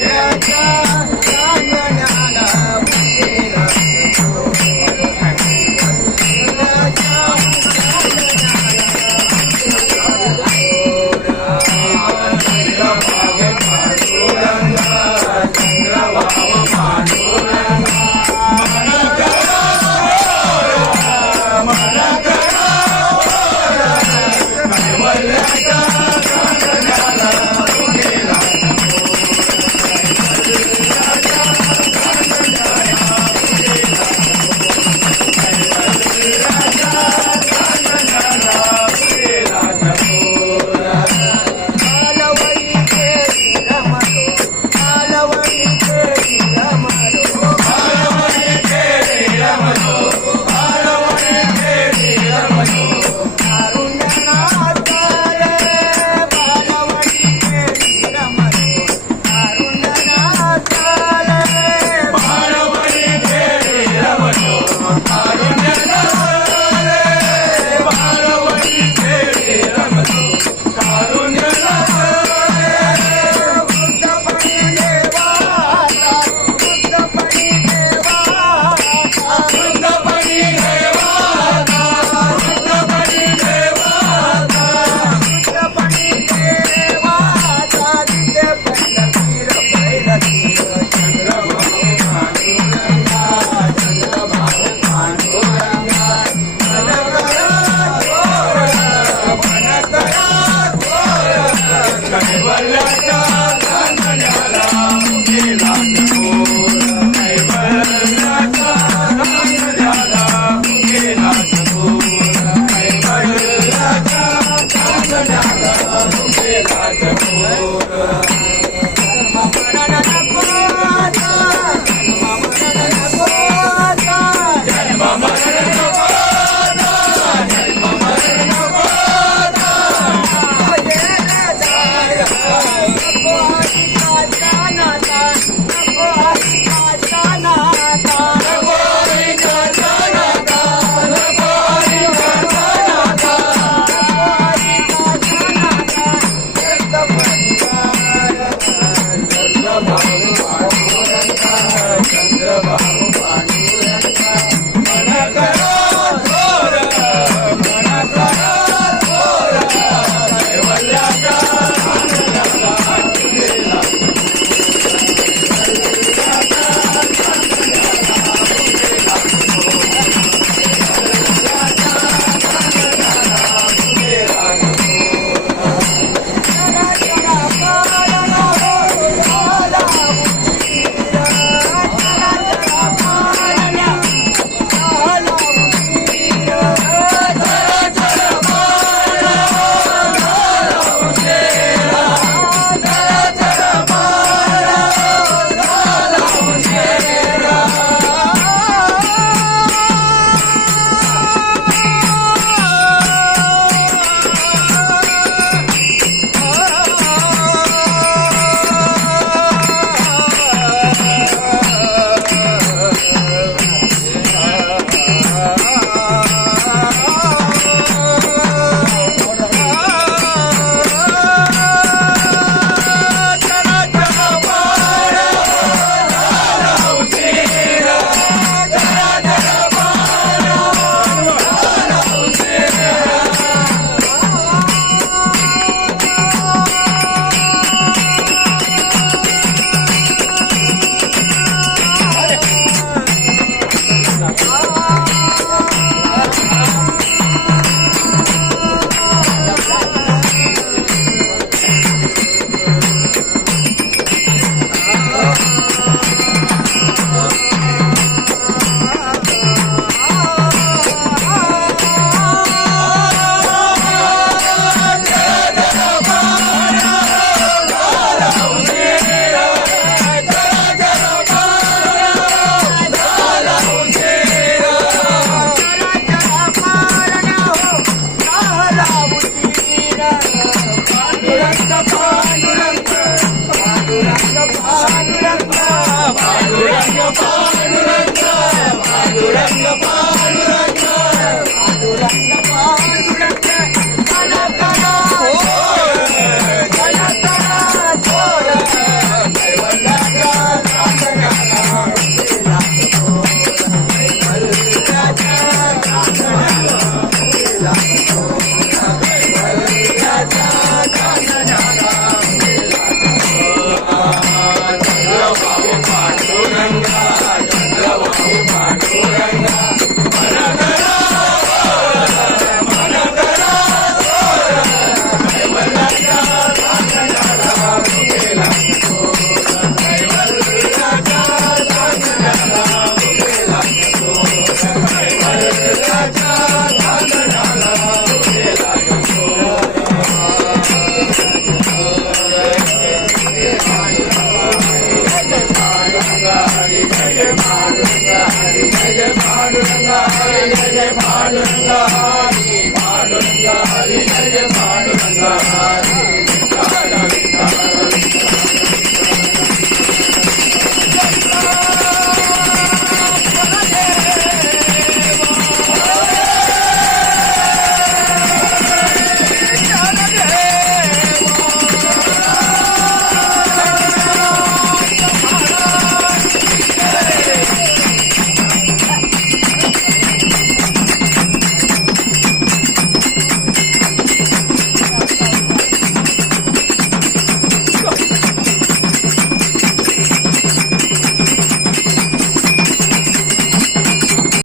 Yeah, yeah. பாடுங்க பாடுங்க